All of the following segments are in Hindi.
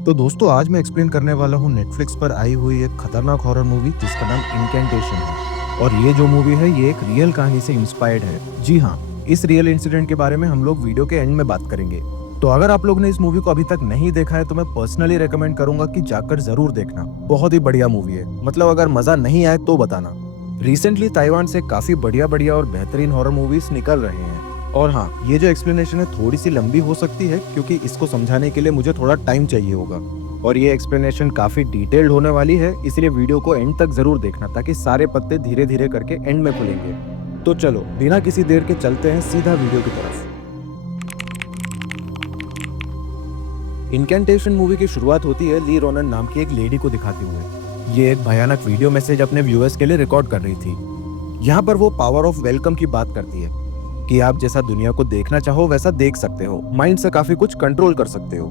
तो दोस्तों आज मैं एक्सप्लेन करने वाला हूँ नेटफ्लिक्स पर आई हुई एक खतरनाक हॉरर मूवी जिसका नाम इनकैंटेशन है। और ये जो मूवी है ये एक रियल कहानी से इंस्पायर्ड है। जी हाँ, इस रियल इंसिडेंट के बारे में हम लोग वीडियो के एंड में बात करेंगे। तो अगर आप लोग ने इस मूवी को अभी तक नहीं देखा है तो मैं पर्सनली रेकमेंड करूंगा कि जाकर जरूर देखना। बहुत ही बढ़िया मूवी है, मतलब अगर मजा नहीं आए तो बताना। रिसेंटली ताइवान से काफी बढ़िया बढ़िया और बेहतरीन हॉरर मूवीज निकल रहे हैं। और हाँ, ये जो एक्सप्लेनेशन है थोड़ी सी लंबी हो सकती है क्योंकि इसको समझाने के लिए मुझे थोड़ा टाइम चाहिए होगा। और ये एक्सप्लेनेशन काफी डिटेल्ड होने वाली है, इसलिए वीडियो को एंड तक जरूर देखना ताकि सारे पत्ते धीरे धीरे करके एंड में खुलेंगे। तो चलो बिना किसी देर के चलते हैं सीधा वीडियो की तरफ। इनकैंटेशन मूवी की शुरुआत होती है ली रोनन नाम की एक लेडी को दिखाते हुए। ये एक भयानक वीडियो मैसेज अपने व्यूअर्स के लिए रिकॉर्ड कर रही थी। यहाँ पर वो पावर ऑफ वेलकम की बात करती है कि आप जैसा दुनिया को देखना चाहो वैसा देख सकते हो, माइंड से काफी कुछ कंट्रोल कर सकते हो।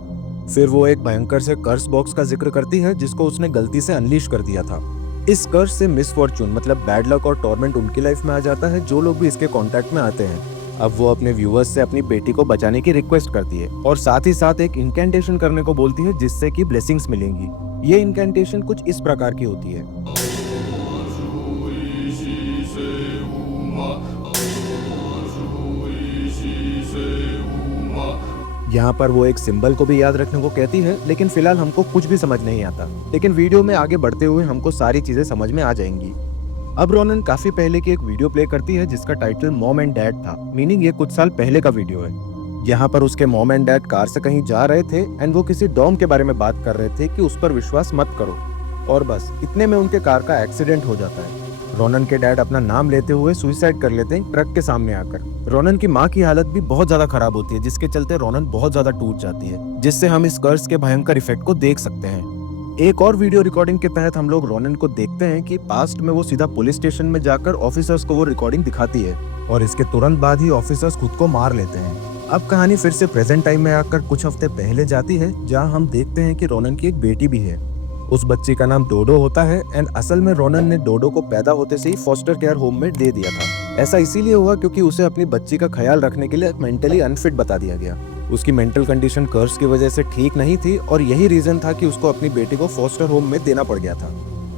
फिर वो एक भयंकर से कर्स बॉक्स का जिक्र करती है जिसको उसने गलती से अनलीश कर दिया था। इस कर्स से मिसफॉर्चून मतलब बैड लक और टॉर्मेंट उनकी लाइफ में आ जाता है जो लोग भी इसके कांटेक्ट में आते हैं। अब वो अपने व्यूअर्स से अपनी बेटी को बचाने की रिक्वेस्ट करती है और साथ ही साथ एक इनकैंटेशन करने को बोलती है जिससे कि ब्लेसिंग्स मिलेंगी। ये इनकैंटेशन कुछ इस प्रकार की होती है। यहाँ पर वो एक सिंबल को भी याद रखने को कहती है, लेकिन फिलहाल हमको कुछ भी समझ नहीं आता। लेकिन वीडियो में आगे बढ़ते हुए हमको सारी चीजें समझ में आ जाएंगी। अब रोनन काफी पहले की एक वीडियो प्ले करती है जिसका टाइटल मॉम एंड डैड था, मीनिंग ये कुछ साल पहले का वीडियो है। यहाँ पर उसके मॉम एंड डैड कार से कहीं जा रहे थे एंड वो किसी डॉम के बारे में बात कर रहे थे कि उस पर विश्वास मत करो। और बस इतने में उनके कार का एक्सीडेंट हो जाता है। रोनन के डैड अपना नाम लेते हुए सुसाइड कर लेते हैं ट्रक के सामने आकर। रोनन की माँ की हालत भी बहुत ज्यादा खराब होती है जिसके चलते रोनन बहुत ज्यादा टूट जाती है, जिससे हम इस कर्स के भयंकर इफेक्ट को देख सकते हैं। एक और वीडियो रिकॉर्डिंग के तहत हम लोग रोनन को देखते हैं कि पास्ट में वो सीधा पुलिस स्टेशन में जाकर ऑफिसर्स को वो रिकॉर्डिंग दिखाती है और इसके तुरंत बाद ही ऑफिसर्स खुद को मार लेते हैं। अब कहानी फिर से प्रेजेंट टाइम में आकर कुछ हफ्ते पहले जाती है जहाँ हम देखते हैं कि रोनन की एक बेटी भी है। उस बच्ची का नाम डोडो होता है एंड असल में रोनन ने डोडो को पैदा होते से ही फॉस्टर केयर होम में दे दिया था। ऐसा इसीलिए हुआ क्योंकि उसे अपनी बच्ची का ख्याल रखने के लिए मेंटली अनफिट बता दिया गया। उसकी मेंटल कंडीशन कर्स की वजह से ठीक नहीं थी और यही रीजन था कि उसको अपनी बेटी को फॉस्टर होम में देना पड़ गया था।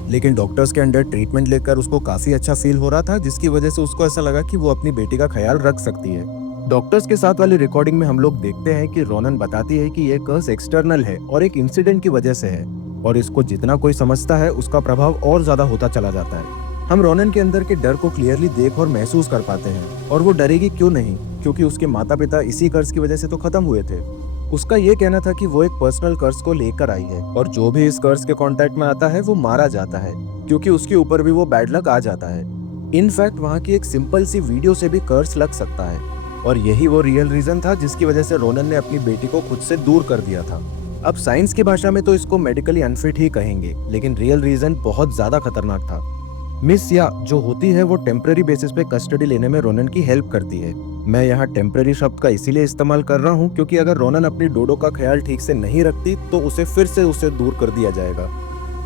लेकिन डॉक्टर्स के अंडर ट्रीटमेंट लेकर उसको काफी अच्छा फील हो रहा था, जिसकी वजह से उसको ऐसा लगा कि वो अपनी बेटी का ख्याल रख सकती है। डॉक्टर्स के साथ वाली रिकॉर्डिंग में हम लोग देखते हैं कि रोनन बताती है कि ये कर्स एक्सटर्नल है और एक इंसिडेंट की वजह से है, और इसको जितना कोई समझता है उसका प्रभाव और ज्यादा होता चला जाता है। हम रोनन के अंदर के डर को क्लियरली देख और महसूस कर पाते हैं, और वो डरेगी क्यों नहीं, क्योंकि उसके माता पिता इसी कर्ज की वजह से तो खत्म हुए थे। उसका ये कहना था कि वो एक पर्सनल कर्ज को लेकर आई है और जो भी इस कर्ज के कांटेक्ट में आता है वो मारा जाता है, क्योंकि उसके ऊपर भी वो बैड लक आ जाता है। इनफैक्ट वहाँ की एक सिंपल सी वीडियो से भी कर्ज लग सकता है, और यही वो रियल रीजन था जिसकी वजह से रोनन ने अपनी बेटी को खुद से दूर कर दिया था। अब साइंस की भाषा में तो इसको मेडिकली अनफिट ही कहेंगे, लेकिन रियल रीजन बहुत ज्यादा खतरनाक था। मिस या जो होती है वो टेम्पररी बेसिस पे कस्टडी लेने में रोनन की हेल्प करती है। मैं यहाँ टेम्पररी शब्द का इसीलिए इस्तेमाल कर रहा हूँ क्योंकि अगर रोनन अपनी डोडो का ख्याल ठीक से नहीं रखती तो उसे फिर से उसे दूर कर दिया जाएगा।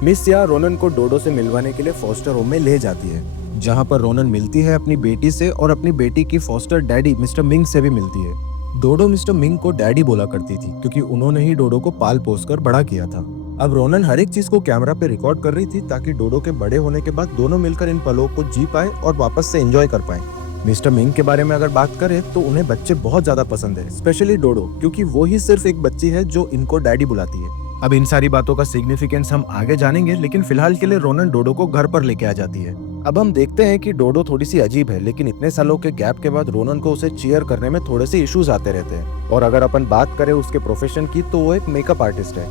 मिस या रोनन को डोडो से मिलवाने के लिए फॉस्टर होम में ले जाती है, जहाँ पर रोनन मिलती है अपनी बेटी से और अपनी बेटी की फॉस्टर डैडी मिस्टर मिंग से भी मिलती है। डोडो मिस्टर मिंग को डैडी बोला करती थी क्योंकि उन्होंने ही डोडो को पाल पोस कर बड़ा किया था। अब रोनन हर एक चीज को कैमरा पे रिकॉर्ड कर रही थी ताकि डोडो के बड़े होने के बाद दोनों मिलकर इन पलों को जी पाए और वापस से एंजॉय कर पाए। मिस्टर मिंग के बारे में अगर बात करें तो उन्हें बच्चे बहुत ज्यादा पसंद है, स्पेशली डोडो, क्योंकि वो ही सिर्फ एक बच्ची है जो इनको डैडी बुलाती है। अब इन सारी बातों का सिग्निफिकेंस हम आगे जानेंगे, लेकिन फिलहाल के लिए रोनन डोडो को घर पर लेके आ जाती है। अब हम देखते हैं कि डोडो थोड़ी सी अजीब है, लेकिन इतने सालों के गैप के बाद रोनन को उसे चीयर करने में थोड़े से इश्यूज आते रहते हैं। और अगर अपन बात करें उसके प्रोफेशन की तो वो एक मेकअप आर्टिस्ट है।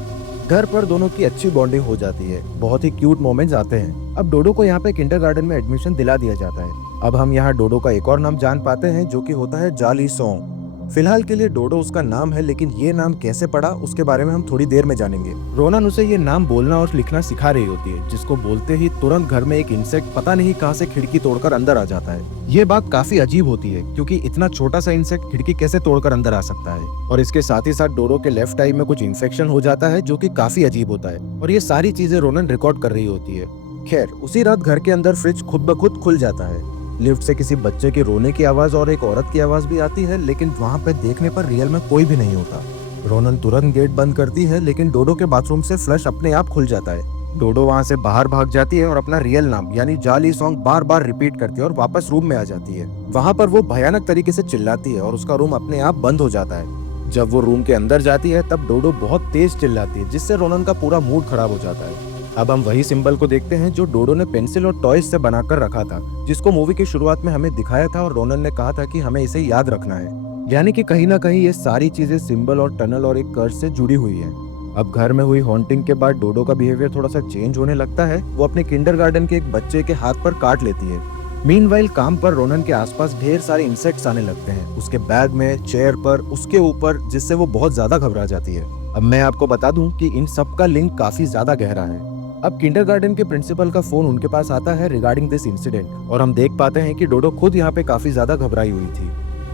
घर पर दोनों की अच्छी बॉन्डिंग हो जाती है, बहुत ही क्यूट मोमेंट्स आते हैं। अब डोडो को यहाँ पे किंडरगार्टन में एडमिशन दिला दिया जाता है। अब हम यहाँ डोडो का एक और नाम जान पाते हैं जो कि होता है जाली सॉन्ग। फिलहाल के लिए डोडो उसका नाम है, लेकिन ये नाम कैसे पड़ा उसके बारे में हम थोड़ी देर में जानेंगे। रोनन उसे ये नाम बोलना और लिखना सिखा रही होती है, जिसको बोलते ही तुरंत घर में एक इंसेक्ट पता नहीं कहां से खिड़की तोड़कर अंदर आ जाता है। ये बात काफी अजीब होती है क्योंकि इतना छोटा सा इंसेक्ट खिड़की कैसे तोड़कर अंदर आ सकता है। और इसके साथ ही साथ डोडो के लेफ्ट आई में कुछ इन्फेक्शन हो जाता है जो कि काफी अजीब होता है, और ये सारी चीजें रोनन रिकॉर्ड कर रही होती है। खैर उसी रात घर के अंदर फ्रिज खुद ब खुद खुल जाता है। लिफ्ट से किसी बच्चे के रोने की आवाज और एक औरत की आवाज भी आती है, लेकिन वहाँ पे देखने पर रियल में कोई भी नहीं होता। रोनन तुरंत गेट बंद करती है, लेकिन डोडो के बाथरूम से फ्लश अपने आप खुल जाता है। डोडो वहां से बाहर भाग जाती है और अपना रियल नाम यानी जाली सॉन्ग बार बार रिपीट करती है और वापस रूम में आ जाती है। वहां पर वो भयानक तरीके से चिल्लाती है और उसका रूम अपने आप बंद हो जाता है। जब वो रूम के अंदर जाती है तब डोडो बहुत तेज चिल्लाती है, जिससे रोनन का पूरा मूड खराब हो जाता है। अब हम वही सिंबल को देखते हैं जो डोडो ने पेंसिल और टॉयज से बनाकर रखा था, जिसको मूवी की शुरुआत में हमें दिखाया था और रोनन ने कहा था कि हमें इसे याद रखना है। यानी कि कहीं ना कहीं ये सारी चीजें सिंबल और टनल और एक कर्स से जुड़ी हुई है। अब घर में हुई हॉन्टिंग के बाद डोडो का बिहेवियर थोड़ा सा चेंज होने लगता है। वो अपने किंडरगार्टन के एक बच्चे के हाथ पर काट लेती है। मीनवाइल काम पर रोनन के आसपास ढेर सारे इंसेक्ट्स आने लगते हैं, उसके बैग में, चेयर पर, उसके ऊपर, जिससे वो बहुत ज्यादा घबरा जाती है। अब मैं आपको बता दूं कि इन सब का लिंक काफी ज्यादा गहरा है। अब किंडरगार्टन के प्रिंसिपल का फोन उनके पास आता है रिगार्डिंग दिस इंसिडेंट और हम देख पाते हैं कि डोडो खुद यहाँ पे काफी ज्यादा घबराई हुई थी।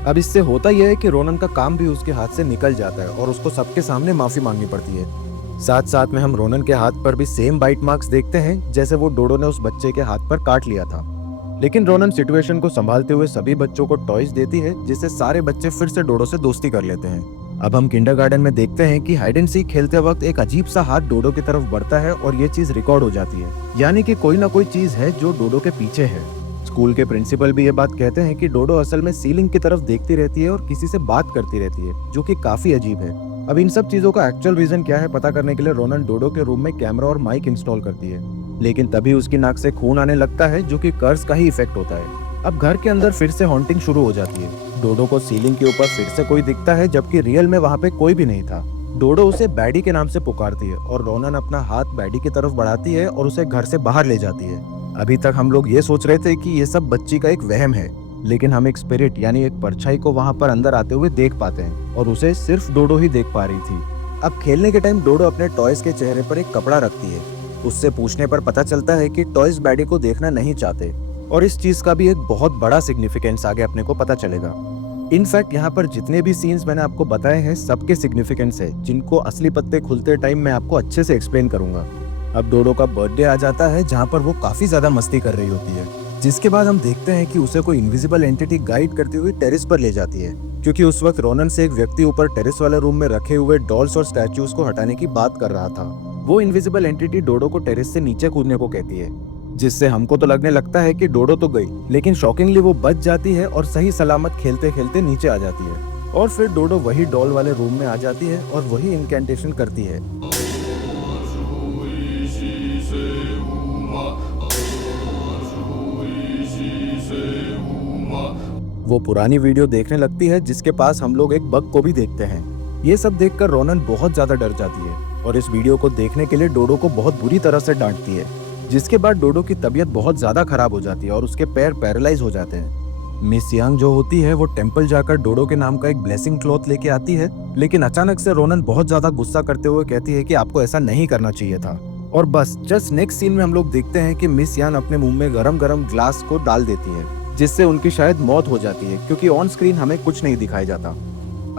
अब इससे होता यह है कि रोनन का काम भी उसके हाथ से निकल जाता है और उसको सबके सामने माफी मांगनी पड़ती है। साथ साथ में हम रोनन के हाथ पर भी सेम बाइट मार्क्स देखते हैं जैसे वो डोडो ने उस बच्चे के हाथ पर काट लिया था। लेकिन रोनन सिचुएशन को संभालते हुए सभी बच्चों को टॉयज देती है, जिससे सारे बच्चे फिर से डोडो से दोस्ती कर लेते हैं। अब हम किंडरगार्टन में देखते हैं कि हाइड एंड सीक खेलते वक्त एक अजीब सा हाथ डोडो की तरफ बढ़ता है और ये चीज रिकॉर्ड हो जाती है, यानी कि कोई ना कोई चीज है जो डोडो के पीछे है। स्कूल के प्रिंसिपल भी ये बात कहते हैं कि डोडो असल में सीलिंग की तरफ देखती रहती है और किसी से बात करती रहती है, जो कि काफी अजीब है। अब इन सब चीजों का एक्चुअल रीजन क्या है पता करने के लिए रोनन डोडो के रूम में कैमरा और माइक इंस्टॉल करती है, लेकिन तभी उसकी नाक से खून आने लगता है, जो कि कर्स का ही इफेक्ट होता है। अब घर के अंदर फिर से हॉन्टिंग शुरू हो जाती है। डोडो को सीलिंग के ऊपर फिर से कोई दिखता है, जबकि रियल में वहाँ पे कोई भी नहीं था। डोडो उसे बैडी के नाम से पुकारती है और रोनन अपना हाथ बैडी की तरफ बढ़ाती है और उसे घर से बाहर ले जाती है। अभी तक हम लोग ये सोच रहे थे कि ये सब बच्ची का एक वहम है, लेकिन हम एक स्पिरिट यानी एक परछाई को वहाँ पर अंदर आते हुए देख पाते हैं और उसे सिर्फ डोडो ही देख पा रही थी। अब खेलने के टाइम डोडो अपने टॉयज के चेहरे पर एक कपड़ा रखती है। उससे पूछने पर पता चलता है कि टॉयज बैडी को देखना नहीं चाहते और इस चीज का भी एक बहुत बड़ा सिग्निफिकेंस आगे अपने को पता चलेगा। इनफैक्ट यहाँ पर जितने भी सीन्स मैंने आपको बताए हैं सबके सिग्निफिकेंस है, जिनको असली पत्ते खुलते टाइम मैं आपको अच्छे से एक्सप्लेन करूंगा। अब डोडो का बर्थडे आ जाता है, जहाँ पर वो काफी ज्यादा मस्ती कर रही होती है, जिसके बाद हम देखते हैं कि उसे कोई इनविजिबल एंटिटी गाइड करती हुई टेरेस पर ले जाती है, क्योंकि उस वक्त रोनन से एक व्यक्ति ऊपर टेरेस वाले रूम में रखे हुए डॉल्स और स्टैच्यूज को हटाने की बात कर रहा था। वो इनविजिबल एंटिटी डोडो को टेरेस से नीचे कूदने को कहती है, जिससे हमको तो लगने लगता है कि डोडो तो गई, लेकिन शॉकिंगली वो बच जाती है और सही सलामत खेलते खेलते नीचे आ जाती है। और फिर डोडो वही डॉल वाले रूम में आ जाती है और वही इनकेंटेशन करती है। वो पुरानी वीडियो देखने लगती है, जिसके पास हम लोग एक बग को भी देखते हैं। ये सब देखकर रोनन बहुत ज्यादा डर जाती है और इस वीडियो को देखने के लिए डोडो को बहुत बुरी तरह से डांटती है, जिसके बाद डोडो की तबीयत बहुत ज्यादा खराब हो जाती है और उसके पैर पैरालाइज हो जाते हैं। मिस यांग जो होती है वो टेंपल जाकर डोडो के नाम का एक ब्लेसिंग क्लॉथ लेके आती है, लेकिन अचानक से रोनन बहुत ज्यादा गुस्सा करते हुए कहती है कि आपको ऐसा नहीं करना चाहिए था। और बस जस्ट नेक्स्ट सीन में हम लोग देखते हैं कि मिस यांग अपने मुंह में गरम गरम ग्लास को डाल देती है, जिससे उनकी शायद मौत हो जाती है, क्योंकि ऑन स्क्रीन हमें कुछ नहीं दिखाया जाता।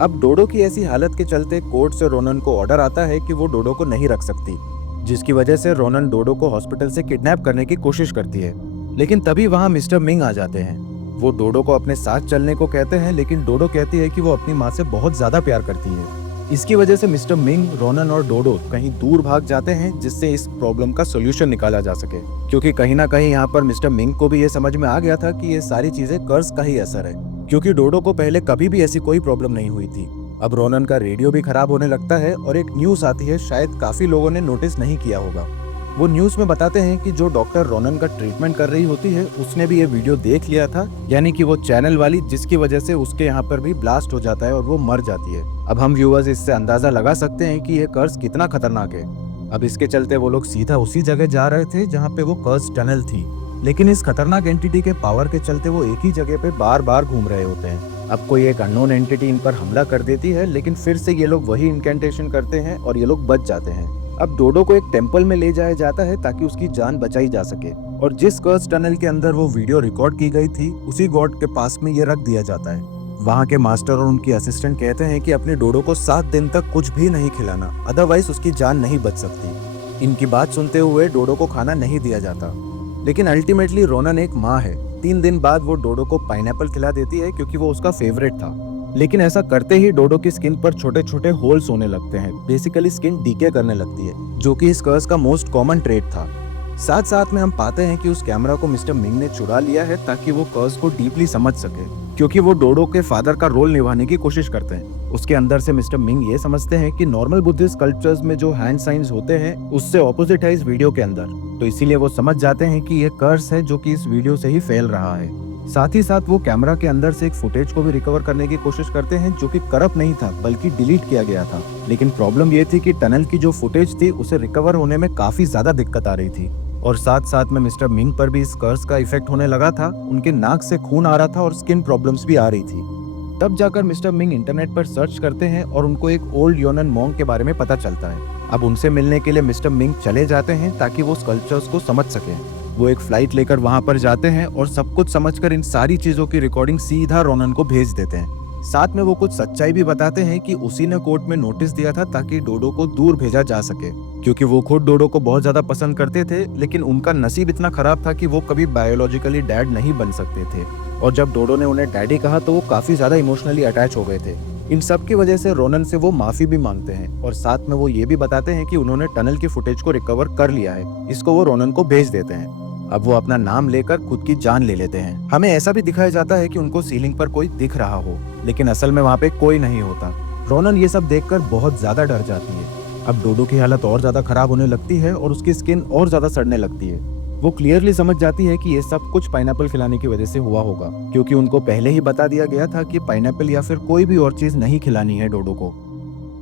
अब डोडो की ऐसी हालत के चलते कोर्ट से रोनन को ऑर्डर आता है कि वो डोडो को नहीं रख सकती, जिसकी वजह से रोनन डोडो को हॉस्पिटल से किडनैप करने की कोशिश करती है। लेकिन तभी वहां मिस्टर मिंग आ जाते हैं। वो डोडो को अपने साथ चलने को कहते हैं, लेकिन डोडो कहती है कि वो अपनी माँ से बहुत ज्यादा प्यार करती है। इसकी वजह से मिस्टर मिंग, रोनन और डोडो कहीं दूर भाग जाते हैं, जिससे इस प्रॉब्लम का सोल्यूशन निकाला जा सके, क्योंकि कहीं ना कहीं यहाँ पर मिस्टर मिंग को भी ये समझ में आ गया था कि ये सारी चीजें कर्स का ही असर है, क्योंकि डोडो को पहले कभी भी ऐसी कोई प्रॉब्लम नहीं हुई थी। अब रोनन का रेडियो भी खराब होने लगता है और एक न्यूज आती है, शायद काफी लोगों ने नोटिस नहीं किया होगा। वो न्यूज में बताते हैं कि जो डॉक्टर रोनन का ट्रीटमेंट कर रही होती है उसने भी ये वीडियो देख लिया था, यानी कि वो चैनल वाली, जिसकी वजह से उसके यहाँ पर भी ब्लास्ट हो जाता है और वो मर जाती है। अब हम व्यूअर्स इससे अंदाजा लगा सकते हैं कि ये कर्स कितना खतरनाक है। अब इसके चलते वो लोग सीधा उसी जगह जा रहे थे जहाँ पे वो कर्स टनल थी, लेकिन इस खतरनाक एंटिटी के पावर के चलते वो एक ही जगह पे बार बार घूम रहे होते हैं। अब कोई एक अननोन एंटिटी इन पर हमला कर देती है, लेकिन फिर से ये लोग वही इनकेंटेशन करते हैं और ये लोग बच जाते हैं। अब डोडो को एक टेंपल में ले जाया जाता है ताकि उसकी जान बचाई जा सके, और जिस कर्स टनल के अंदर वो वीडियो रिकॉर्ड की गई थी उसी गॉड के पास में ये रख दिया जाता है। वहाँ के मास्टर और उनकी असिस्टेंट कहते हैं कि अपने डोडो को 7 दिन तक कुछ भी नहीं खिलाना, अदरवाइज उसकी जान नहीं बच सकती। इनकी बात सुनते हुए डोडो को खाना नहीं दिया जाता, लेकिन अल्टीमेटली रोनन एक माँ है। 3 दिन बाद वो डोडो को पाइनएप्पल खिला देती है, क्योंकि वो उसका फेवरेट था। लेकिन ऐसा करते ही डोडो की स्किन पर छोटे छोटे होल्स होने लगते हैं। बेसिकली स्किन डीके करने लगती है, जो कि इस कर्स का मोस्ट कॉमन ट्रेट था। साथ साथ में हम पाते हैं कि उस कैमरा को मिस्टर मिंग ने चुरा लिया है ताकि वो कर्स को डीपली समझ सके, क्योंकि वो डोडो के फादर का रोल निभाने की कोशिश करते हैं। उसके अंदर से मिस्टर मिंग ये समझते हैं कि नॉर्मल बुद्धिस्ट कल्चर्स में जो हैंड साइंस होते हैं उससे ऑपोजिट है इस वीडियो के अंदर, तो इसीलिए वो समझ जाते हैं कि ये कर्स है जो कि इस वीडियो से ही फैल रहा है। साथ ही साथ वो कैमरा के अंदर से एक फुटेज को भी रिकवर करने की कोशिश करते हैं जो कि करप्ट नहीं था बल्कि डिलीट किया गया था। लेकिन प्रॉब्लम ये थी कि टनल की जो फुटेज थी उसे रिकवर होने में काफी ज्यादा दिक्कत आ रही थी, और साथ साथ में मिस्टर मिंग पर भी इस कर्स का इफेक्ट होने लगा था। उनके नाक से खून आ रहा था और स्किन प्रॉब्लम्स भी आ रही थी। तब जाकर मिस्टर मिंग इंटरनेट पर सर्च करते हैं और उनको एक ओल्ड योनन मॉन्क के बारे में पता चलता है। अब उनसे मिलने के लिए मिस्टर मिंग चले जाते हैं ताकि वो स्कल्पचर्स को समझ सके। वो एक फ्लाइट लेकर वहां पर जाते हैं और सब कुछ समझकर इन सारी चीजों की रिकॉर्डिंग सीधा रोनन को भेज देते हैं। साथ में वो कुछ सच्चाई भी बताते हैं कि उसी ने कोर्ट में नोटिस दिया था ताकि डोडो को दूर भेजा जा सके, क्योंकि वो खुद डोडो को बहुत ज्यादा पसंद करते थे, लेकिन उनका नसीब इतना खराब था कि वो कभी बायोलॉजिकली डैड नहीं बन सकते थे। और जब डोडो ने उन्हें डैडी कहा तो वो काफी ज्यादा इमोशनली अटैच हो गए थे। इन सब की वजह से रोनन से वो माफी भी मांगते हैं और साथ में वो ये भी बताते हैं कि उन्होंने टनल की फुटेज को रिकवर कर लिया है। इसको वो रोनन को भेज देते हैं। अब वो अपना नाम लेकर खुद की जान ले लेते हैं। हमें ऐसा भी दिखाया जाता है कि उनको सीलिंग पर कोई दिख रहा हो, लेकिन असल में वहाँ पे कोई नहीं होता। रोनन ये सब देखकर बहुत ज्यादा डर जाती है। अब डोडो की हालत और ज्यादा खराब होने लगती है और उसकी स्किन और ज्यादा सड़ने लगती है। वो क्लियरली समझ जाती है कि ये सब कुछ पाइनएप्पल खिलाने की वजह से हुआ होगा, क्योंकि उनको पहले ही बता दिया गया था कि पाइनएप्पल या फिर कोई भी और चीज नहीं खिलानी है डोडो को।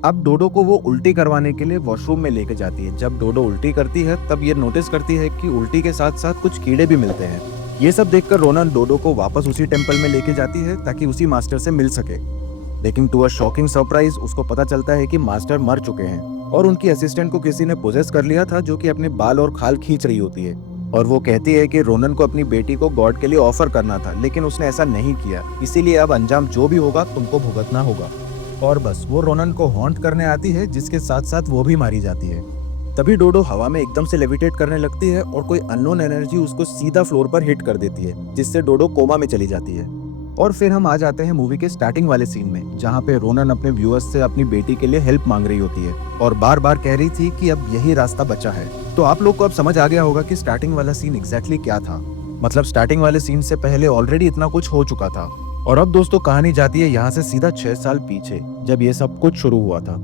अब डोडो को वो उल्टी करवाने के लिए वॉशरूम में लेके जाती है। जब डोडो उल्टी करती है तब ये नोटिस करती है कि उल्टी के साथ साथ कुछ कीड़े भी मिलते हैं। ये सब देखकर रोनन डोडो को वापस उसी टेम्पल में लेके जाती है ताकि उसी मास्टर से मिल सके। लेकिन टू अ शॉकिंग सरप्राइज उसको पता चलता है कि मास्टर मर चुके हैं और उनकी असिस्टेंट को किसी ने पोजेस कर लिया था, जो कि अपने बाल और खाल खींच रही होती है। और वो कहती है कि रोनन को अपनी बेटी को गॉड के लिए ऑफर करना था, लेकिन उसने ऐसा नहीं किया, इसीलिए अब अंजाम जो भी होगा तुमको भुगतना होगा। और बस वो रोनन को हॉन्ट करने आती है, जिसके साथ साथ वो भी मारी जाती है। तभी डोडो हवा में एकदम से लेविटेट करने लगती है और कोई अननोन एनर्जी उसको सीधा फ्लोर पर हिट कर देती है, जिससे डोडो कोमा में चली जाती है। और फिर हम आ जाते हैं मूवी के स्टार्टिंग वाले सीन में, जहाँ पे रोनन अपने व्यूअर्स से अपनी बेटी के लिए हेल्प मांग रही होती है और बार बार कह रही थी कि अब यही रास्ता बचा है। तो आप लोग को अब समझ आ गया होगा कि स्टार्टिंग वाला सीन एग्जैक्टली क्या था। मतलब स्टार्टिंग वाले सीन से पहले ऑलरेडी इतना कुछ हो चुका था। और अब दोस्तों कहानी जाती है यहाँ से सीधा 6 साल पीछे, जब ये सब कुछ शुरू हुआ था।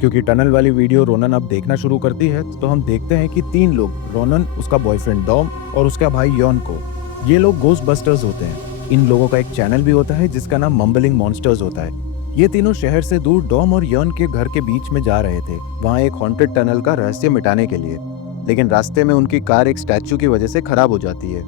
क्योंकि टनल वाली वीडियो रोनन अब देखना शुरू करती है, तो हम देखते हैं कि 3 लोग, रोनन, उसका बॉयफ्रेंड डॉम और उसका भाई यॉन को, ये लोग गोस्ट बस्टर्स होते हैं। इन लोगों का एक चैनल भी होता है जिसका नाम मम्बलिंग मॉन्स्टर्स होता है। ये तीनों शहर से दूर डॉम और यॉन के घर के बीच में जा रहे थे, वहाँ एक हॉन्टेड टनल का रहस्य मिटाने के लिए। लेकिन रास्ते में उनकी कार एक स्टैचू की वजह से खराब हो जाती है।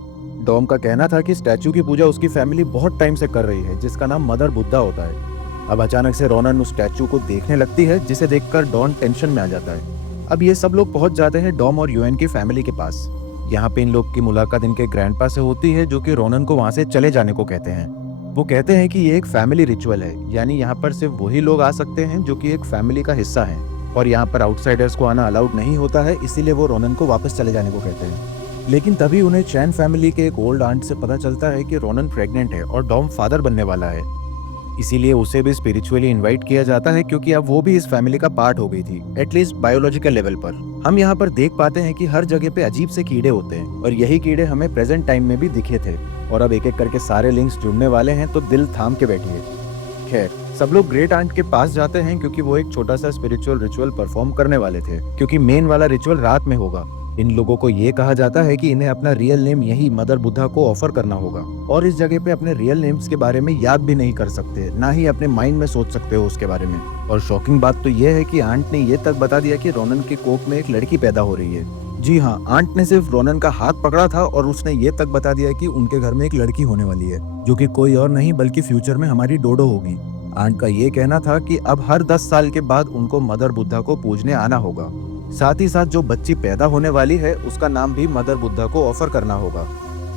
डॉम का कहना था कि स्टैचू की पूजा उसकी फैमिली बहुत टाइम से कर रही है, जिसका नाम मदर बुद्धा होता है। अब अचानक से रोनन उस स्टैचू को देखने लगती है, जिसे देखकर डॉन टेंशन में आ जाता है। अब ये सब लोग पहुंच जाते हैं डॉम और यूएन की फैमिली के पास। यहाँ पे इन लोग की मुलाकात इनके ग्रैंडपा से होती है, जो कि रोनन को वहाँ से चले जाने को कहते हैं। वो कहते हैं कि ये एक फैमिली रिचुअल है, यानी यहाँ पर सिर्फ वही लोग आ सकते हैं जो कि एक फैमिली का हिस्सा हैं, और यहाँ पर आउटसाइडर्स को आना अलाउड नहीं होता है, इसीलिए वो रोनन को वापस चले जाने को कहते हैं। लेकिन तभी उन्हें चैन फैमिली के एक ओल्ड आंट से पता चलता है कि रोनन प्रेग्नेंट है और डॉम फादर बनने वाला है। इसीलिए उसे भी स्पिरिचुअली इनवाइट किया जाता है, क्योंकि अब वो भी इस फैमिली का पार्ट हो गई थी, एटलीस्ट बायोलॉजिकल लेवल पर। हम यहाँ पर देख पाते हैं कि हर जगह पे अजीब से कीड़े होते हैं, और यही कीड़े हमें प्रेजेंट टाइम में भी दिखे थे। और अब एक एक करके सारे लिंक्स जुड़ने वाले हैं, तो दिल थाम के बैठिए। खैर, सब लोग ग्रेट आंट के पास जाते हैं, क्योंकि वो एक छोटा सा स्पिरिचुअल रिचुअल परफॉर्म करने वाले थे, क्योंकि मेन वाला रिचुअल रात में होगा। इन लोगों को ये कहा जाता है कि इन्हें अपना रियल नेम यही मदर बुद्धा को ऑफर करना होगा, और इस जगह पे अपने रियल नेम्स के बारे में याद भी नहीं कर सकते, ना ही अपने माइंड में सोच सकते हो उसके बारे में। और शॉकिंग बात तो ये है कि आंट ने ये तक बता दिया कि रोनन के कोख में एक लड़की पैदा हो रही है। जी हाँ, आंट ने सिर्फ रोनन का हाथ पकड़ा था और उसने ये तक बता दिया कि उनके घर में एक लड़की होने वाली है, जो कि कोई और नहीं बल्कि फ्यूचर में हमारी डोडो होगी। आंट का ये कहना था कि अब हर 10 साल के बाद उनको मदर बुद्धा को पूजने आना होगा। साथ ही साथ जो बच्ची पैदा होने वाली है उसका नाम भी मदर बुद्धा को ऑफर करना होगा।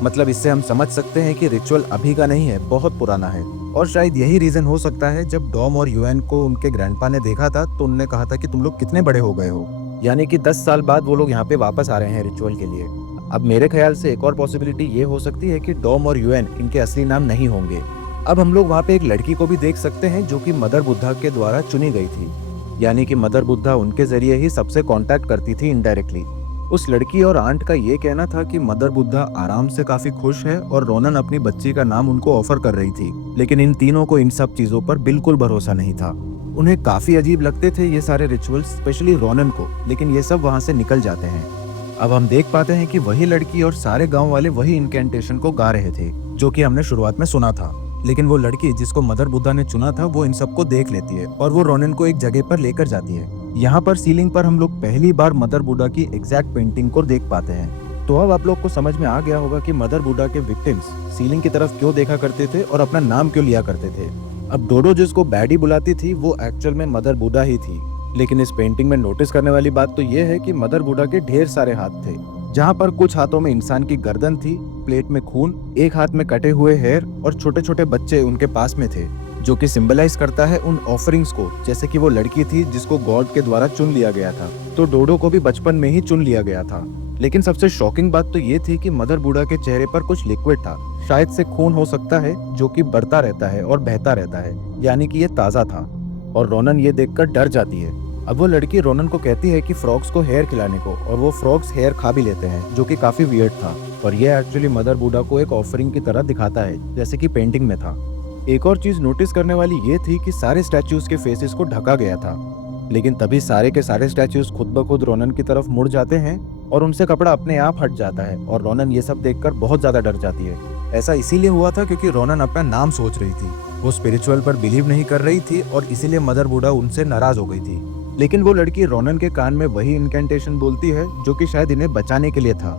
मतलब इससे हम समझ सकते हैं कि रिचुअल अभी का नहीं है, बहुत पुराना है। और शायद यही रीजन हो सकता है, जब डॉम और यूएन को उनके ग्रैंडपा ने देखा था तो उन्होंने कहा था कि तुम लोग कितने बड़े हो गए हो, यानी कि 10 साल बाद वो लोग यहाँ पे वापस आ रहे हैं रिचुअल के लिए। अब मेरे ख्याल से एक और पॉसिबिलिटी ये हो सकती है कि डॉम और यूएन इनके असली नाम नहीं होंगे, अब हम लोग वहाँ पे एक लड़की को भी देख सकते हैं जो कि मदर बुद्धा के द्वारा चुनी गई थी, यानी कि मदर बुद्धा उनके जरिए ही सबसे कांटेक्ट करती थी इनडायरेक्टली। उस लड़की और आंट का ये कहना था कि मदर बुद्धा आराम से काफी खुश है और रोनन अपनी बच्ची का नाम उनको ऑफर कर रही थी, लेकिन इन तीनों को इन सब चीजों पर बिल्कुल भरोसा नहीं था। उन्हें काफी अजीब लगते थे ये सारे रिचुअल्स, स्पेशली रोनन को, लेकिन ये सब वहाँ से निकल जाते हैं। अब हम देख पाते हैं कि वही लड़की और सारे गांव वाले वही इनकेंटेशन को गा रहे थे जो कि हमने शुरुआत में सुना था, लेकिन वो लड़की जिसको मदर बुद्धा ने चुना था वो इन सबको देख लेती है और वो रोनन को एक जगह पर लेकर जाती है। यहाँ पर सीलिंग पर हम लोग पहली बार मदर बुद्धा की एग्जैक्ट पेंटिंग को देख पाते हैं। तो अब आप लोग को समझ में आ गया होगा कि मदर बुद्धा के विक्टिम्स सीलिंग की तरफ क्यों देखा करते थे और अपना नाम क्यों लिया करते थे। अब डोडो जिसको बैडी बुलाती थी वो एक्चुअल में मदर बुद्धा ही थी, लेकिन इस पेंटिंग में नोटिस करने वाली बात तो ये है कि मदर बुद्धा के ढेर सारे हाथ थे, जहाँ पर कुछ हाथों में इंसान की गर्दन थी, प्लेट में खून, एक हाथ में कटे हुए हेयर और छोटे छोटे बच्चे उनके पास में थे, जो कि सिंबलाइज करता है उन ऑफरिंग्स को, जैसे कि वो लड़की थी जिसको गॉड के द्वारा चुन लिया गया था, तो डोडो को भी बचपन में ही चुन लिया गया था। लेकिन सबसे शॉकिंग बात तो ये थी कि मदर बुद्धा के चेहरे पर कुछ लिक्विड था, शायद से खून हो सकता है, जो कि बढ़ता रहता है और बहता रहता है, यानी कि ये ताजा था। और रोनन ये देखकर डर जाती है। अब वो लड़की रोनन को कहती है कि फ्रॉग्स को हेयर खिलाने को, और वो फ्रॉग्स हेयर खा भी लेते हैं, जो कि काफी वियर्ड था। और ये एक्चुअली मदर बुद्धा को एक ऑफरिंग की तरह दिखाता है, जैसे कि पेंटिंग में था। एक और चीज नोटिस करने वाली ये थी कि सारे स्टैचूज के फेसेस को ढका गया था, लेकिन तभी सारे के सारे स्टैचूज खुद ब खुद रोनन की तरफ मुड़ जाते हैं और उनसे कपड़ा अपने आप हट जाता है, और रोनन ये सब देखकर बहुत ज्यादा डर जाती है। ऐसा इसीलिए हुआ था क्योंकि रोनन अपना नाम सोच रही थी, वो स्पिरिचुअल पर बिलीव नहीं कर रही थी और इसीलिए मदर बुद्धा उनसे नाराज हो गई थी। लेकिन वो लड़की रोनन के कान में वही इनकेंटेशन बोलती है जो कि शायद इन्हें बचाने के लिए था।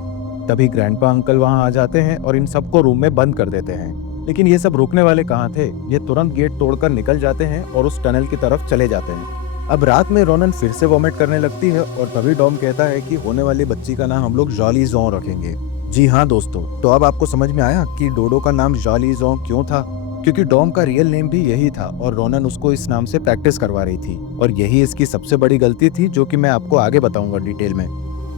तभी ग्रैंडपा अंकल वहां आ जाते हैं और इन सबको रूम में बंद कर देते हैं, लेकिन ये सब रुकने वाले कहाँ थे, ये तुरंत गेट तोड़कर निकल जाते हैं और उस टनल की तरफ चले जाते हैं। अब रात में रोनन फिर से वॉमिट करने लगती है और तभी डॉम कहता है कि होने वाली बच्ची का नाम हम लोग जॉली जों रखेंगे। जी हाँ दोस्तों, तो अब आपको समझ में आया कि डोडो का नाम जॉली जों क्यों था, क्योंकि डॉम का रियल नेम भी यही था और रोनन उसको इस नाम से प्रैक्टिस करवा रही थी, और यही इसकी सबसे बड़ी गलती थी, जो कि मैं आपको आगे बताऊंगा डिटेल में।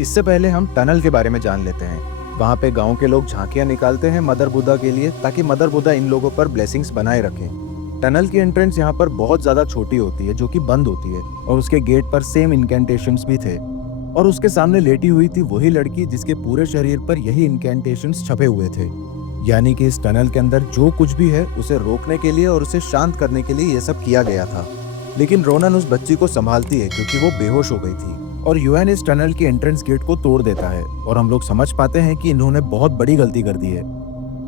इससे पहले हम टनल के बारे में जान लेते हैं। वहाँ पे गांव के लोग झांकियां निकालते हैं मदर बुद्धा के लिए, ताकि मदर बुद्धा इन लोगों पर ब्लेसिंग्स बनाए रखे। टनल की एंट्रेंस यहाँ पर बहुत ज्यादा छोटी होती है, जो कि बंद होती है, और उसके गेट पर सेम इनकेंटेशंस भी थे, और उसके सामने लेटी हुई थी वही लड़की जिसके पूरे शरीर पर यही इनकेंटेशंस छपे हुए थे। यानी कि इस टनल के अंदर जो कुछ भी है उसे रोकने के लिए और उसे शांत करने के लिए ये सब किया गया था। लेकिन रोनन उस बच्ची को संभालती है क्योंकि वो बेहोश हो गई थी, और यूएन इस टनल की एंट्रेंस गेट को तोड़ देता है, और हम लोग समझ पाते हैं कि इन्होंने बहुत बड़ी गलती कर दी है।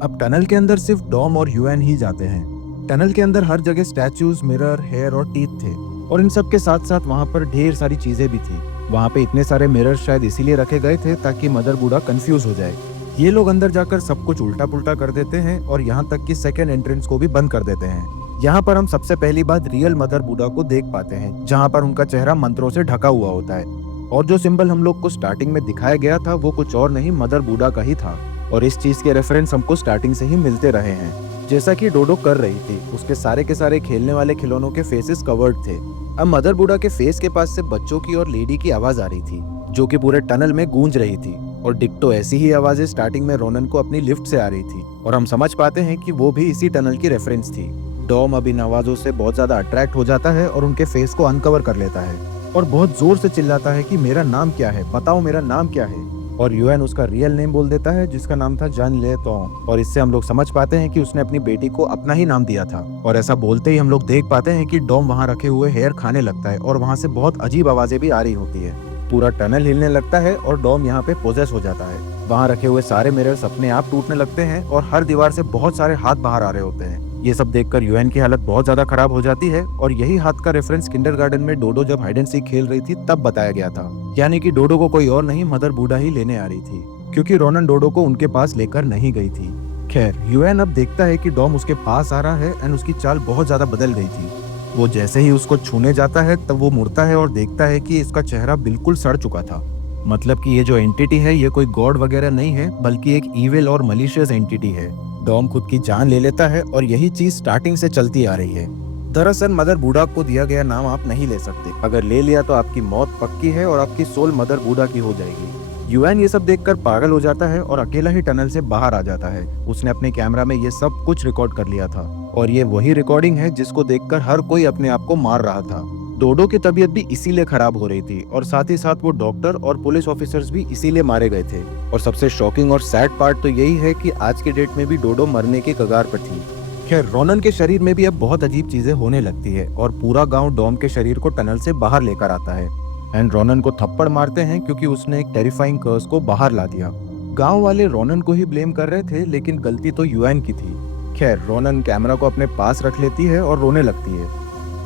अब टनल के अंदर सिर्फ डॉम और यूएन ही जाते हैं। टनल के अंदर हर जगह स्टैचूज, मिरर, हेयर और टीथ थे, और इन सब के साथ साथ वहाँ पर ढेर सारी चीजें भी थी। वहाँ पे इतने सारे मिरर शायद इसीलिए रखे गए थे ताकि मदर बुद्धा कंफ्यूज हो जाए। ये लोग अंदर जाकर सब कुछ उल्टा पुल्टा कर देते हैं और यहाँ तक कि सेकेंड एंट्रेंस को भी बंद कर देते हैं। यहाँ पर हम सबसे पहली बात रियल मदर बुद्धा को देख पाते हैं, जहाँ पर उनका चेहरा मंत्रों से ढका हुआ होता है, और जो सिंबल हम लोग को स्टार्टिंग में दिखाया गया था वो कुछ और नहीं मदर बुद्धा का ही था, और इस चीज के रेफरेंस हमको स्टार्टिंग से ही मिलते रहे हैं। जैसा कि डोडो कर रही थी, उसके सारे के सारे खेलने वाले खिलौनों के फेसेस कवर्ड थे। अब मदर बुद्धा के फेस के पास से बच्चों की और लेडी की आवाज आ रही थी, जो कि पूरे टनल में गूंज रही थी, और डिक्टो ऐसी ही आवाजें स्टार्टिंग में रोनन को अपनी लिफ्ट से आ रही थी, और हम समझ पाते हैं कि वो भी इसी टनल की रेफरेंस थी। डॉम अब इन आवाजों से बहुत ज्यादा अट्रैक्ट हो जाता है और उनके फेस को अनकवर कर लेता है, और बहुत जोर से चिल्लाता है कि मेरा नाम क्या है, बताओ मेरा नाम क्या है। और यूएन उसका रियल नेम बोल देता है, जिसका नाम था जान ले तो, और इससे हम लोग समझ पाते हैं कि उसने अपनी बेटी को अपना ही नाम दिया था। और ऐसा बोलते ही हम लोग देख पाते हैं कि डॉम वहाँ रखे हुए हेयर खाने लगता है, और वहाँ से बहुत अजीब आवाजें भी आ रही होती है। पूरा टनल हिलने लगता है और डॉम यहाँ पे पोजेस हो जाता है। वहाँ रखे हुए सारे मिरर्स अपने आप टूटने लगते हैं और हर दीवार से बहुत सारे हाथ बाहर आ रहे होते हैं। ये सब देखकर यूएन की हालत बहुत ज्यादा खराब हो जाती है, और यही हाथ का रेफरेंस किंडरगार्टन में डोडो जब हाइड एंड सीक खेल रही थी तब बताया गया था। यानी कि डोडो को कोई और नहीं मदर बुद्धा ही लेने आ रही थी, क्योंकि रोनन डोडो को उनके पास लेकर नहीं गई थी। खैर, यूएन अब देखता है कि डॉम उसके पास आ रहा है एंड उसकी चाल बहुत ज्यादा बदल गई थी। वो जैसे ही उसको छूने जाता है तब वो मुड़ता है और देखता है कि इसका चेहरा बिल्कुल सड़ चुका था। मतलब कि ये जो एंटिटी है ये कोई गॉड वगैरह नहीं है, बल्कि एक इविल और मलिशियस एंटिटी है। डॉम खुद की जान ले लेता है, और यही चीज स्टार्टिंग से चलती आ रही है। दरअसल मदर बुद्धा को दिया गया नाम आप नहीं ले सकते, अगर ले लिया तो आपकी मौत पक्की है और आपकी सोल मदर बुद्धा की हो जाएगी। यूएन ये सब देखकर पागल हो जाता है और अकेला ही टनल से बाहर आ जाता है। उसने अपने कैमरा में ये सब कुछ रिकॉर्ड कर लिया था। और ये वही रिकॉर्डिंग है जिसको देखकर हर कोई अपने आप को मार रहा था। डोडो की तबीयत भी इसीलिए खराब हो रही थी और साथ ही साथ वो डॉक्टर और पुलिस ऑफिसर्स भी इसीलिए मारे गए थे। और सबसे शॉकिंग और सैड पार्ट तो यही है कि आज के डेट में भी डोडो मरने के कगार पर थी। खैर, रोनन के शरीर में भी अब बहुत अजीब चीजें होने लगती है और पूरा गांव डॉम के शरीर को टनल से बाहर लेकर आता है एंड रोनन को थप्पड़ मारते हैं क्योंकि उसने एक टेरिफाइंग कर्स को बाहर ला दिया। गांव वाले रोनन को ही ब्लेम कर रहे थे लेकिन गलती तो यूएन की थी। खैर, रोनन कैमरा को अपने पास रख लेती है और रोने लगती है।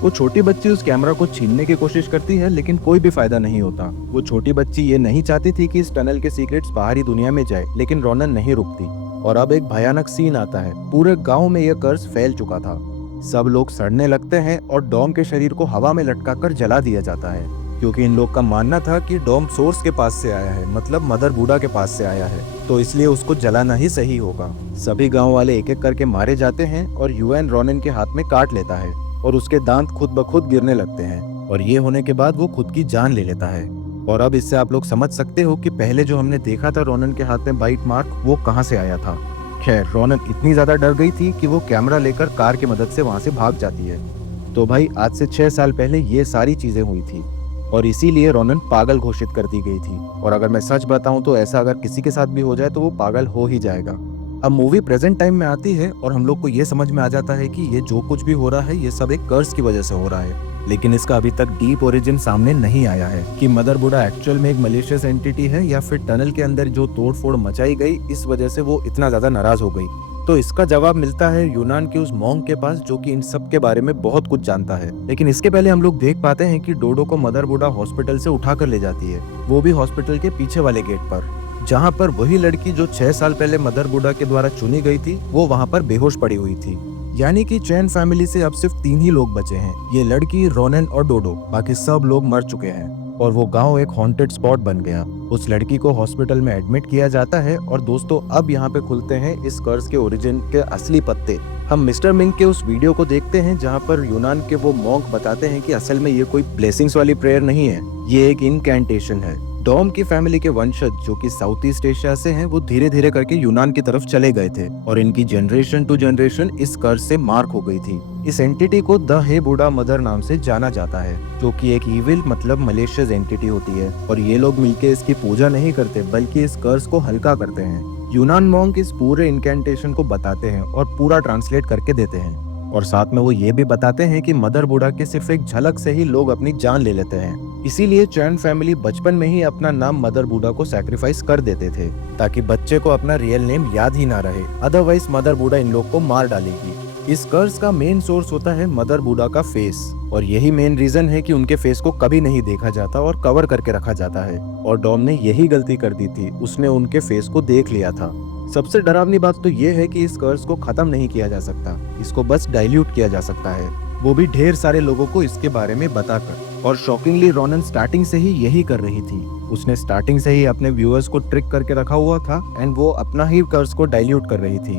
वो छोटी बच्ची उस कैमरा को छीनने की कोशिश करती है लेकिन कोई भी फायदा नहीं होता। वो छोटी बच्ची ये नहीं चाहती थी कि इस टनल के सीक्रेट्स बाहरी दुनिया में जाए, लेकिन रोनन नहीं रुकती। और अब एक भयानक सीन आता है। पूरे गांव में यह कर्ज फैल चुका था। सब लोग सड़ने लगते हैं और डॉम के शरीर को हवा में लटकाकर जला दिया जाता है क्योंकि इन लोग का मानना था कि डॉम सोर्स के पास से आया है, मतलब मदर बूढ़ा के पास से आया है, तो इसलिए उसको जलाना ही सही होगा। सभी गांव वाले एक एक करके मारे जाते हैं और यूएन रोनन के हाथ में काट लेता है और उसके दांत खुद ब खुद गिरने लगते हैं और ये होने के बाद वो खुद की जान ले लेता है। और अब इससे आप लोग समझ सकते हो कि पहले जो हमने देखा था रोनन के हाथ में बाइट मार्क, वो कहाँ से आया था। खैर, रोनन इतनी ज्यादा डर गई थी कि वो कैमरा लेकर कार की मदद से वहां से भाग जाती है। तो भाई, आज से 6 साल पहले ये सारी चीजें हुई थी और इसीलिए रोनन पागल घोषित कर दी गई थी। और अगर मैं सच बताऊं तो ऐसा अगर किसी के साथ भी हो जाए तो वो पागल हो ही जाएगा। अब मूवी प्रेजेंट टाइम में आती है और हम लोग को ये समझ में आ जाता है कि ये जो कुछ भी हो रहा है ये सब एक कर्स की वजह से हो रहा है। लेकिन इसका अभी तक डीप ओरिजिन सामने नहीं आया है कि मदर बूढ़ा एक्चुअल में एक मलेशियस एंटिटी है या फिर टनल के अंदर जो तोड़फोड़ मचाई गई इस वजह से वो इतना ज्यादा नाराज हो गई। तो इसका जवाब मिलता है यूनान के उस मॉन्क के पास जो कि इन सब के बारे में बहुत कुछ जानता है। लेकिन इसके पहले हम लोग देख पाते हैं कि डोडो को मदर बूढ़ा हॉस्पिटल से उठाकर ले जाती है, वो भी हॉस्पिटल के पीछे वाले गेट पर, जहाँ पर वही लड़की जो 6 साल पहले मदर बूढ़ा के द्वारा चुनी गई थी वो वहाँ पर बेहोश पड़ी हुई थी। यानी कि चैन फैमिली से अब सिर्फ 3 ही लोग बचे हैं, ये लड़की, रोनन और डोडो। बाकी सब लोग मर चुके हैं और वो गांव एक हॉन्टेड स्पॉट बन गया। उस लड़की को हॉस्पिटल में एडमिट किया जाता है और दोस्तों, अब यहाँ पे खुलते हैं इस कर्स के ओरिजिन के असली पत्ते। हम मिस्टर मिंग के उस वीडियो को देखते हैं जहाँ पर यूनान के वो मॉन्क बताते हैं कि असल में ये कोई ब्लेसिंग्स वाली प्रेयर नहीं है, ये एक इनकैंटेशन है। डॉम की फैमिली के वंशज जो कि साउथ ईस्ट एशिया से हैं, वो धीरे धीरे करके यूनान की तरफ चले गए थे और इनकी जनरेशन टू जनरेशन इस कर्ज से मार्क हो गई थी। इस एंटिटी को द हे बूढ़ा मदर नाम से जाना जाता है, जो कि एक इविल मतलब मलेशियस एंटिटी होती है। और ये लोग मिलके इसकी पूजा नहीं करते बल्कि इस कर्ज को हल्का करते हैं। यूनान मॉन्क इस पूरे इनकैंटेशन को बताते हैं और पूरा ट्रांसलेट करके देते हैं और साथ में वो ये भी बताते हैं कि मदर बूढ़ा के सिर्फ एक झलक से ही लोग अपनी जान ले लेते हैं। इसीलिए चैन फैमिली बचपन में ही अपना नाम मदर बूढ़ा को सैक्रिफाइस कर देते थे ताकि बच्चे को अपना रियल नेम याद ही ना रहे, अदरवाइज मदर बूढ़ा इन लोग को मार डालेगी। इस कर्ज का मेन सोर्स होता है मदर बूढ़ा का फेस और यही मेन रीजन है कि उनके फेस को कभी नहीं देखा जाता और कवर करके रखा जाता है। और डॉम ने यही गलती कर दी थी, उसने उनके फेस को देख लिया था। सबसे डरावनी बात तो ये है कि इस कर्ज को खत्म नहीं किया जा सकता, इसको बस डाइल्यूट किया जा सकता है, वो भी ढेर सारे लोगों को इसके बारे में बताकर। और शॉकिंगली रोनन स्टार्टिंग से ही यही कर रही थी। उसने स्टार्टिंग से ही अपने व्यूअर्स को ट्रिक करके रखा हुआ था एंड वो अपना ही कर्ज को डाइल्यूट कर रही थी।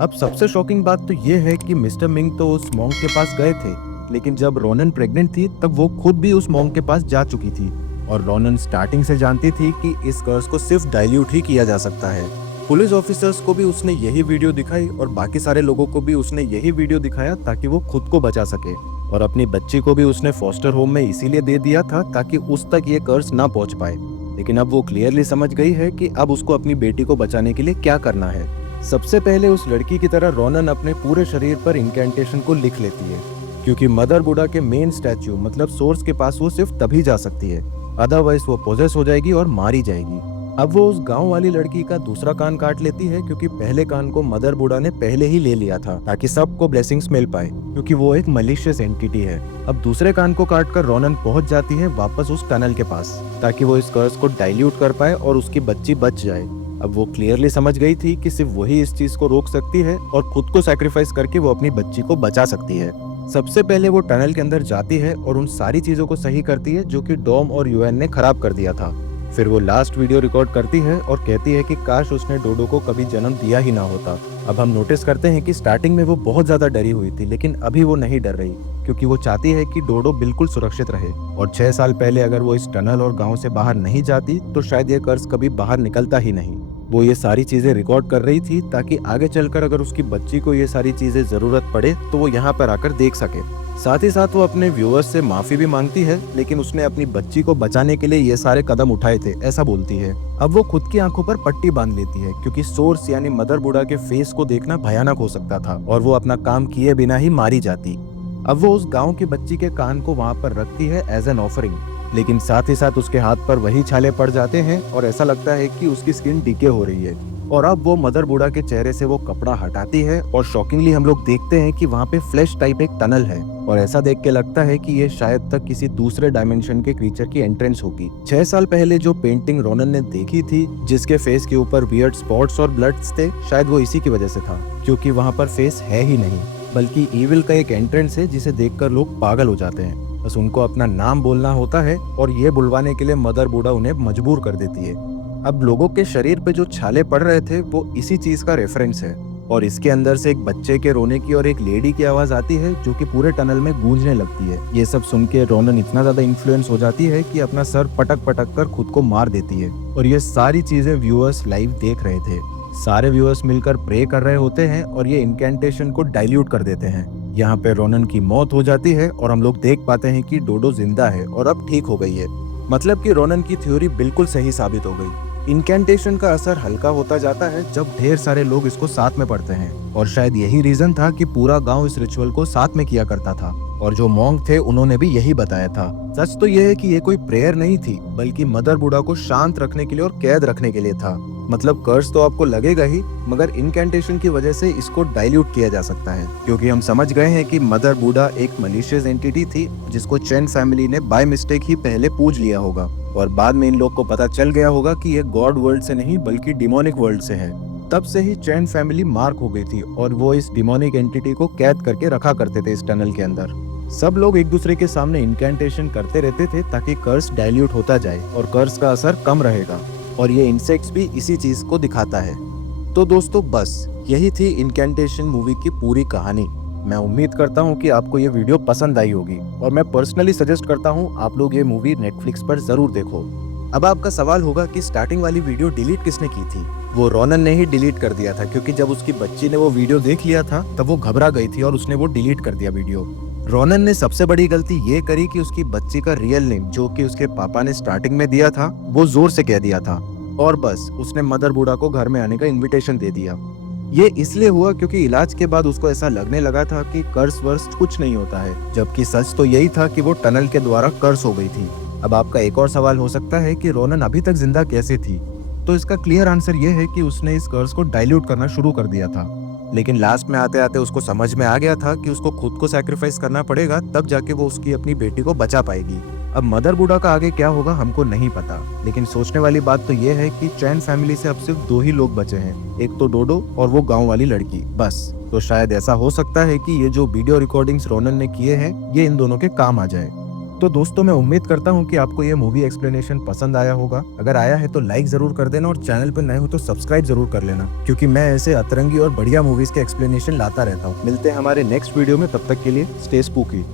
अब सबसे शॉकिंग बात तो ये है कि मिस्टर मिंग तो उस मॉन्क के पास गए थे, लेकिन जब रोनन प्रेग्नेंट थी तब वो खुद भी उस मॉन्क के पास जा चुकी थी और रोनन स्टार्टिंग से जानती थी कि इस कर्ज को सिर्फ डाइल्यूट ही किया जा सकता है। पुलिस ऑफिसर्स को भी उसने यही वीडियो दिखाई और बाकी सारे लोगों को भी उसने यही वीडियो दिखाया ताकि वो खुद को बचा सके। और अपनी बच्ची को भी उसने फॉस्टर होम में इसीलिए दे दिया था ताकि उस तक ये कर्ज ना पहुंच पाए। लेकिन अब वो क्लियरली समझ गई है कि अब उसको अपनी बेटी को बचाने के लिए क्या करना है। सबसे पहले उस लड़की की तरह रोनन अपने पूरे शरीर पर इंकैंटेशन को लिख लेती है, क्योंकि मदर बूढ़ा के मेन स्टैच्यू मतलब सोर्स के पास वो सिर्फ तभी जा सकती है, अदरवाइज वो पोजेस हो जाएगी और मारी जाएगी। अब वो उस गांव वाली लड़की का दूसरा कान काट लेती है, क्योंकि पहले कान को मदर बूढ़ा ने पहले ही ले लिया था ताकि सबको ब्लेसिंग्स मिल पाए, क्योंकि वो एक मलिशियस एंटिटी है। अब दूसरे कान को काटकर रोनन पहुंच जाती है वापस उस टनल के पास ताकि वो इस कर्ज को डाइल्यूट कर पाए और उसकी बच्ची बच जाए। अब वो क्लियरली समझ गई थी कि सिर्फ वही इस चीज को रोक सकती है और खुद को सैक्रिफाइस करके वो अपनी बच्ची को बचा सकती है। सबसे पहले वो टनल के अंदर जाती है और उन सारी चीजों को सही करती है जो कि डॉम और यूएन ने खराब कर दिया था। फिर वो लास्ट वीडियो रिकॉर्ड करती है और कहती है कि काश उसने डोडो को कभी जन्म दिया ही ना होता। अब हम नोटिस करते हैं कि स्टार्टिंग में वो बहुत ज्यादा डरी हुई थी, लेकिन अभी वो नहीं डर रही, क्योंकि वो चाहती है कि डोडो बिल्कुल सुरक्षित रहे। और 6 साल पहले अगर वो इस टनल और गांव से बाहर नहीं जाती तो शायद ये कर्ज कभी बाहर निकलता ही नहीं। वो ये सारी चीजें रिकॉर्ड कर रही थी ताकि आगे चलकर अगर उसकी बच्ची को ये सारी चीजें जरूरत पड़े तो वो यहाँ पर आकर देख सके। साथ ही साथ वो अपने व्यूअर्स से माफी भी मांगती है, लेकिन उसने अपनी बच्ची को बचाने के लिए ये सारे कदम उठाए थे, ऐसा बोलती है। अब वो खुद की आंखों पर पट्टी बांध लेती है क्योंकि सोर्स यानी मदर बूढ़ा के फेस को देखना भयानक हो सकता था और वो अपना काम किए बिना ही मारी जाती। अब वो उस गांव की बच्ची के कान को वहां पर रखती है एज एन ऑफरिंग, लेकिन साथ ही साथ उसके हाथ पर वही छाले पड़ जाते हैं और ऐसा लगता है कि उसकी स्किन डीके हो रही है। और अब वो मदर बूढ़ा के चेहरे से वो कपड़ा हटाती है और शॉकिंगली हम लोग देखते हैं कि वहाँ पे फ्लैश टाइप एक टनल है और ऐसा देख के लगता है कि ये शायद तक किसी दूसरे डायमेंशन के क्रीचर की एंट्रेंस होगी। 6 साल पहले जो पेंटिंग रोनन ने देखी थी जिसके फेस के ऊपर वियर्ड स्पॉट्स और ब्लड्स थे, शायद वो इसी की वजह से था क्योंकि वहाँ पर फेस है ही नहीं बल्कि ईविल का एक एंट्रेंस है जिसे देखकर लोग पागल हो जाते हैं। बस उनको अपना नाम बोलना होता है और ये बुलवाने के लिए मदर बूढ़ा उन्हें मजबूर कर देती है। अब लोगों के शरीर पे जो छाले पड़ रहे थे वो इसी चीज का रेफरेंस है और इसके अंदर से एक बच्चे के रोने की और एक लेडी की आवाज आती है जो कि पूरे टनल में गूंजने लगती है। ये सब सुन के रोनन इतना ज्यादा इन्फ्लुएंस हो जाती है कि अपना सर पटक पटक कर खुद को मार देती है और ये सारी चीजें व्यूअर्स लाइव देख रहे थे। सारे व्यूअर्स मिलकर प्रे कर रहे होते हैं और ये इनकैंटेशन को डाइल्यूट कर देते हैं। यहाँ पे रोनन की मौत हो जाती है और हम लोग देख पाते हैं कि डोडो जिंदा है और अब ठीक हो गई है। मतलब कि रोनन की थ्योरी बिल्कुल सही साबित हो गई। इनकैंटेशन का असर हल्का होता जाता है जब ढेर सारे लोग इसको साथ में पढ़ते हैं और शायद यही रीजन था कि पूरा गांव इस रिचुअल को साथ में किया करता था और जो मॉन्क थे उन्होंने भी यही बताया था। सच तो यह है कि ये कोई प्रेयर नहीं थी बल्कि मदर बूढ़ा को शांत रखने के लिए और कैद रखने के लिए था। मतलब कर्स तो आपको लगेगा ही मगर इनकैंटेशन की वजह से इसको डाइल्यूट किया जा सकता है क्योंकि हम समझ गए हैं कि मदर बूढ़ा एक मलिशियस एंटिटी थी जिसको चैन फैमिली ने बाय मिस्टेक ही पहले पूज लिया होगा और बाद में इन लोग को पता चल गया होगा कि ये गॉड वर्ल्ड से नहीं बल्कि डिमोनिक वर्ल्ड से है। तब से ही चैन फैमिली मार्क हो गई थी और वो इस डिमोनिक एंटिटी को कैद करके रखा करते थे इस टनल के अंदर। सब लोग एक दूसरे के सामने इनकैंटेशन करते रहते थे ताकि कर्स डाइल्यूट होता जाए और कर्स का असर कम रहेगा और ये इंसेक्ट्स भी इसी चीज को दिखाता है। तो दोस्तों बस यही थी इनकैंटेशन मूवी की पूरी कहानी। मैं उम्मीद करता हूँ कि आपको ये वीडियो पसंद आई होगी और मैं पर्सनली सजेस्ट करता हूँ आप लोग ये मूवी नेटफ्लिक्स पर जरूर देखो। अब आपका सवाल होगा कि स्टार्टिंग वाली वीडियो डिलीट किसने की थी? वो रोनन ने ही डिलीट कर दिया था क्योंकि जब उसकी बच्ची ने वो वीडियो देख लिया था तब वो घबरा गई थी और उसने वो डिलीट कर दिया वीडियो। रोनन ने सबसे बड़ी गलती ये करी कि उसकी बच्ची का रियल नेम जो कि उसके पापा ने स्टार्टिंग में दिया था वो जोर से कह दिया था और बस उसने मदर बूढ़ा को घर में आने का इन्विटेशन दे दिया। ये इसलिए हुआ क्योंकि इलाज के बाद उसको ऐसा लगने लगा था कि कर्स वर्स कुछ नहीं होता है, जबकि सच तो यही था कि वो टनल के द्वारा कर्स हो गई थी। अब आपका एक और सवाल हो सकता है कि रोनन अभी तक जिंदा कैसे थी? तो इसका क्लियर आंसर ये है कि उसने इस कर्स को डाइल्यूट करना शुरू कर दिया था, लेकिन लास्ट में आते आते उसको समझ में आ गया था कि उसको खुद को सैक्रिफाइस करना पड़ेगा तब जाके वो उसकी अपनी बेटी को बचा पाएगी। अब मदर बूढ़ा का आगे क्या होगा हमको नहीं पता, लेकिन सोचने वाली बात तो ये है कि चैन फैमिली से अब सिर्फ 2 ही लोग बचे हैं, एक तो डोडो और वो गांव वाली लड़की, बस। तो शायद ऐसा हो सकता है कि ये जो वीडियो रिकॉर्डिंग्स रोनन ने किए हैं ये इन दोनों के काम आ जाए। तो दोस्तों मैं उम्मीद करता हूँ कि आपको ये मूवी एक्सप्लेनेशन पसंद आया होगा। अगर आया है तो लाइक जरूर कर देना और चैनल पर नए हो तो सब्सक्राइब जरूर कर लेना क्योंकि मैं ऐसे अतरंगी और बढ़िया मूवीज के एक्सप्लेनेशन लाता रहता हूँ। मिलते हैं हमारे नेक्स्ट वीडियो में, तब तक के लिए स्टे स्पूकी।